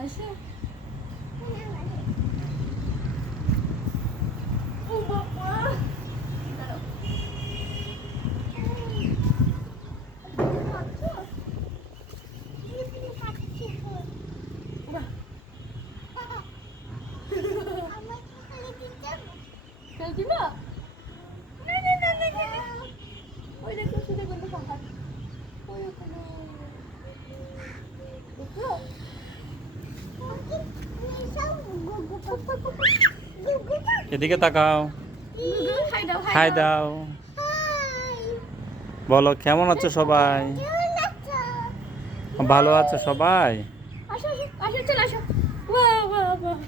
আসো। ও বাবা, দাঁড়াও। খেলছি না? না না না না না। ওই দেখো শুধু কিন্তু পাহাড়। ওই ওখানে দেখো। এদিকে তাকাও, গুগু হাই দাও, হাই দাও। বলো কেমন আছো সবাই? ভালো আছো সবাই? আসো আসো আসো, চলে আসো। বাহ বাহ বাহ।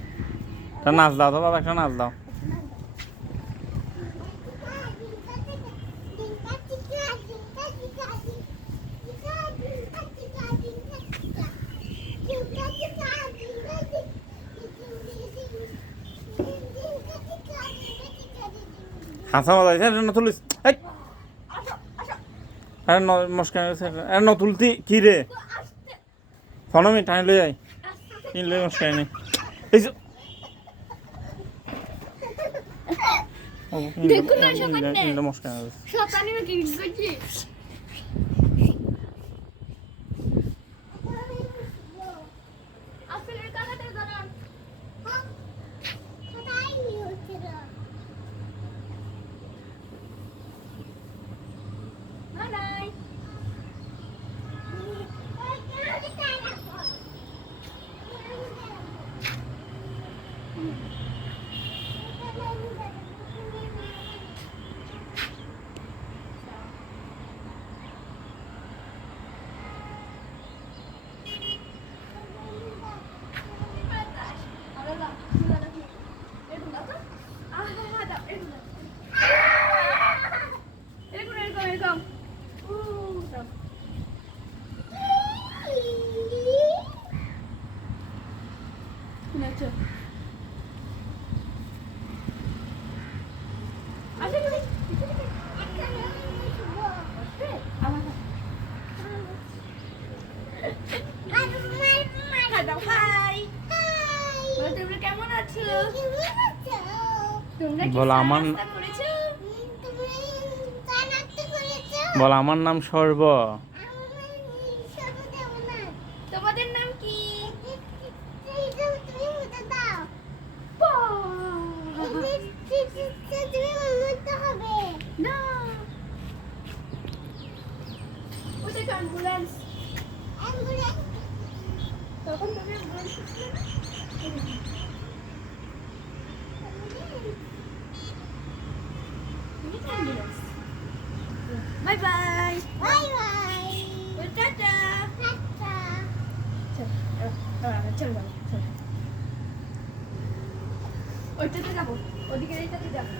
একটা নাচ দাও তো বাবা, একটা নাচ দাও। হাসা মজা আছে না তুলিস? এই আসো আসো। আরে নমস্কার, আরে ন তুলতি কি রে? আসতে ফোনমি টাইম লই আই, আসতে। কি লই নমস্কার নি এই যে দেখো না সকাল নেই। নমস্কার। সকাল নিয়ে কি করছি? আসলে কালাতে দাঁড়ান। নাই নাই। কেমন আছো? তোমরা কি বলো আমার নাস্তা করেছো? বলো আমার নাম সর্ব। তোমাদের নাম কি? না, ওটা তো অ্যাম্বুলেন্স। তখন তুমি অ্যাম্বুলেন্স ছিলে না? তুমি অ্যাম্বুলেন্স। Bye bye. টাটা। চল চল চল। ওইটাতে যাবো, ওদিকে এইটাতে যাবো।